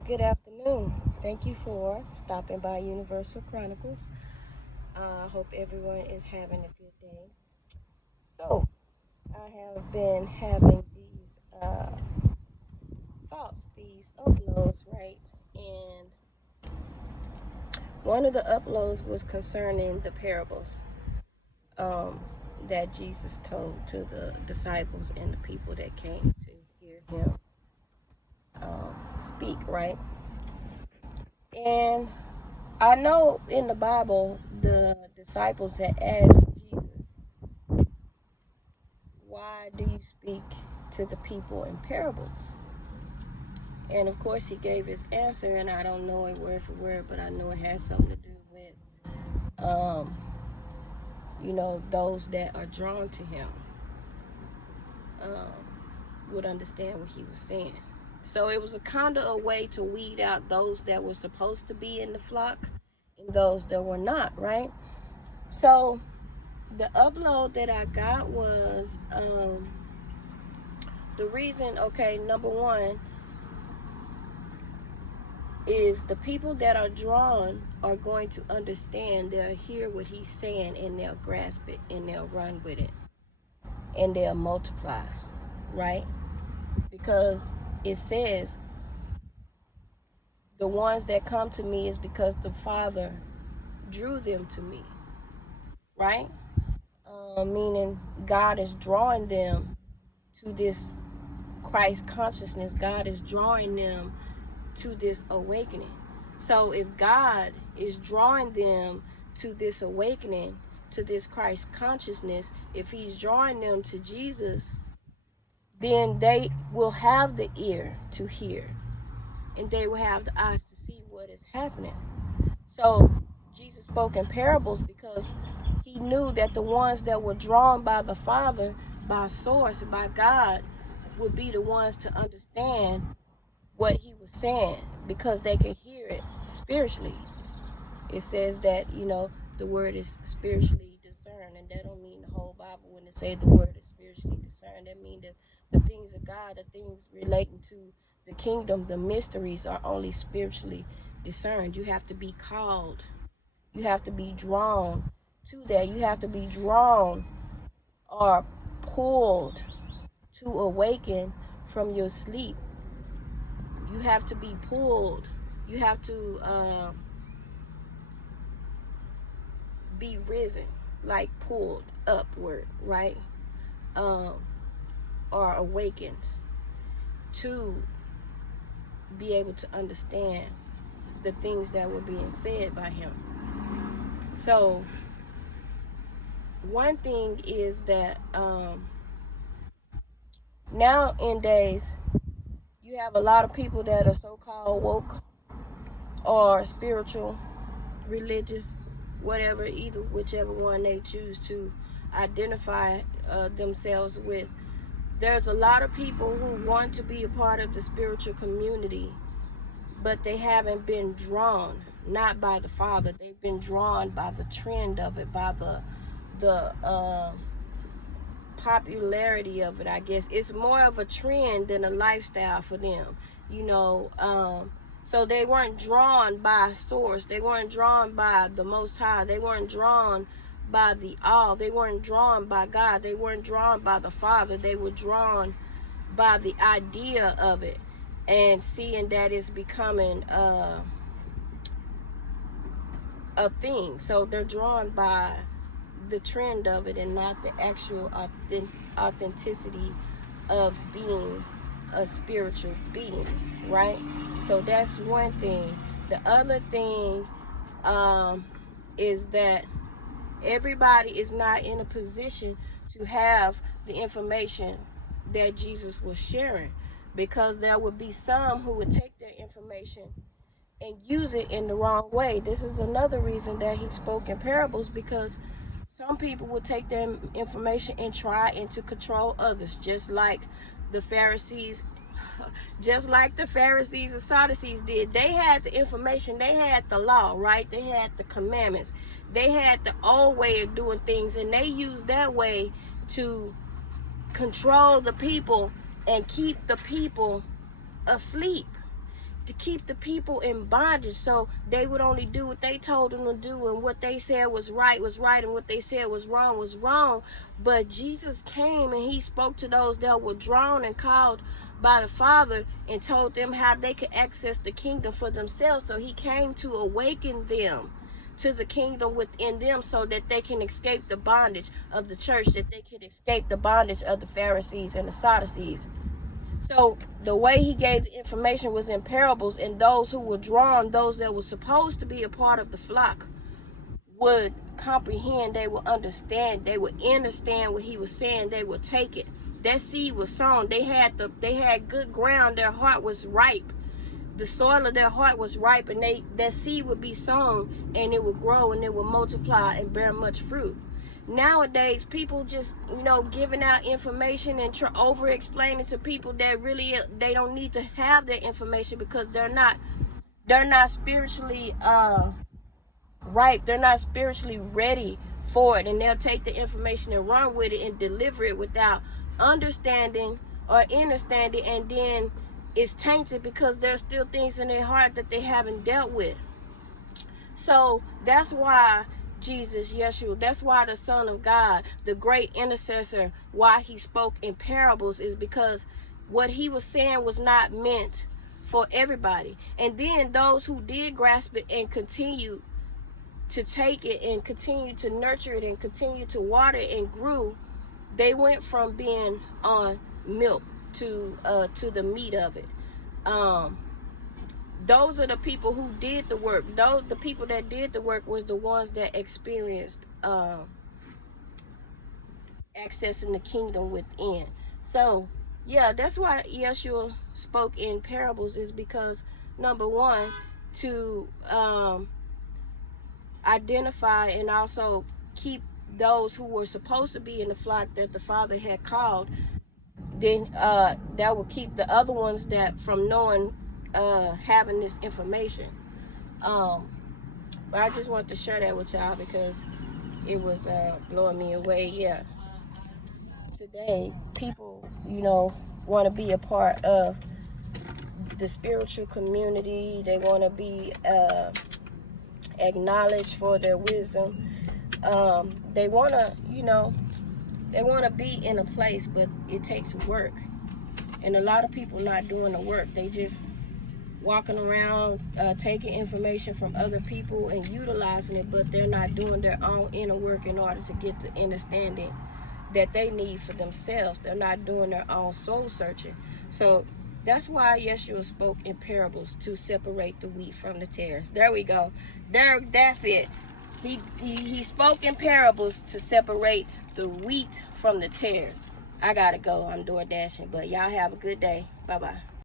Good afternoon. Thank you for stopping by Universal Chronicles. I hope everyone is having a good day. So, I have been having these thoughts, these uploads, right? And one of the uploads was concerning the parables that Jesus told to the disciples and the people that came to hear him speak, right? And I know in the Bible, the disciples had asked Jesus, why do you speak to the people in parables? And of course, he gave his answer, and I don't know it word for word, but I know it has something to do with, those that are drawn to him would understand what he was saying. So it was a kind of a way to weed out those that were supposed to be in the flock and those that were not, right? So the upload that I got was the reason, number one, is the people that are drawn are going to understand. They'll hear what he's saying and they'll grasp it and they'll run with it and they'll multiply, right? Because it says, the ones that come to me is because the Father drew them to me, right? Meaning God is drawing them to this Christ consciousness. God is drawing them to this awakening. So if God is drawing them to this awakening, to this Christ consciousness, if he's drawing them to Jesus, then they will have the ear to hear and they will have the eyes to see what is happening. So Jesus spoke in parables because he knew that the ones that were drawn by the Father, by source, by God, would be the ones to understand what he was saying because they could hear it spiritually. It says that, the word is spiritually discerned, and that don't mean the whole Bible when it say the word is spiritually discerned. That means that the things of God, the things relating to the kingdom, the mysteries are only spiritually discerned. You have to be called. You have to be drawn to that. You have to be drawn or pulled to awaken from your sleep. You have to be pulled. You have to be risen, like pulled upward, right? Or awakened to be able to understand the things that were being said by him. So one thing is that nowadays you have a lot of people that are so-called woke or spiritual, religious, whatever, whichever one they choose to identify themselves with. There's a lot of people who want to be a part of the spiritual community, but they haven't been drawn, not by the Father. They've been drawn by the trend of it, by the popularity of it, I guess. It's more of a trend than a lifestyle for them, so they weren't drawn by source. They weren't drawn by the Most High. They weren't drawn by the all. They weren't drawn by God. They weren't drawn by the Father. They were drawn by the idea of it and seeing that it's becoming a thing. So they're drawn by the trend of it and not the actual authenticity of being a spiritual being, right? So that's one thing. The other thing is that everybody is not in a position to have the information that Jesus was sharing, because there would be some who would take their information and use it in the wrong way. This is another reason that he spoke in parables, because some people would take their information and try and to control others, just like the Pharisees and Sadducees did. They had the information, they had the law, right? They had the commandments, they had the old way of doing things, and they used that way to control the people and keep the people asleep, to keep the people in bondage, so they would only do what they told them to do, and what they said was right, and what they said was wrong. But Jesus came and he spoke to those that were drawn and called by the Father, and told them how they could access the kingdom for themselves. So he came to awaken them to the kingdom within them, so that they can escape the bondage of the church, that they can escape the bondage of the Pharisees and the Sadducees. So the way he gave the information was in parables, and those who were drawn, those that were supposed to be a part of the flock, would comprehend, they would understand, they would understand what he was saying, they would take it. That seed was sown. They had good ground. Their heart was ripe. The soil of their heart was ripe, and that seed would be sown, and it would grow, and it would multiply and bear much fruit. Nowadays, people just, giving out information and over explaining to people that really they don't need to have that information, because they're not spiritually ripe. They're not spiritually ready for it, and they'll take the information and run with it and deliver it without understanding, and then it's tainted because there's still things in their heart that they haven't dealt with. So that's why Jesus, Yeshua, that's why the Son of God, the great intercessor, why he spoke in parables, is because what he was saying was not meant for everybody. And then those who did grasp it and continue to take it and continue to nurture it and continue to water it and grew, they went from being on milk to the meat of it. Those are the people who did the work. The people that did the work was the ones that experienced accessing the kingdom within. So yeah, that's why Yeshua spoke in parables, is because, number one, to identify and also keep those who were supposed to be in the flock that the Father had called. Then that will keep the other ones that from knowing, having this information. But I just wanted to share that with y'all because it was blowing me away. Yeah, today people want to be a part of the spiritual community. They want to be acknowledged for their wisdom. They want to be in a place, but it takes work, and a lot of people not doing the work. They just walking around taking information from other people and utilizing it, but they're not doing their own inner work in order to get the understanding that they need for themselves. They're not doing their own soul searching. So that's why Yeshua spoke in parables, to separate the wheat from the tares. There we go. That's it. He spoke in parables to separate the wheat from the tares. I gotta go. I'm door dashing, but y'all have a good day. Bye bye.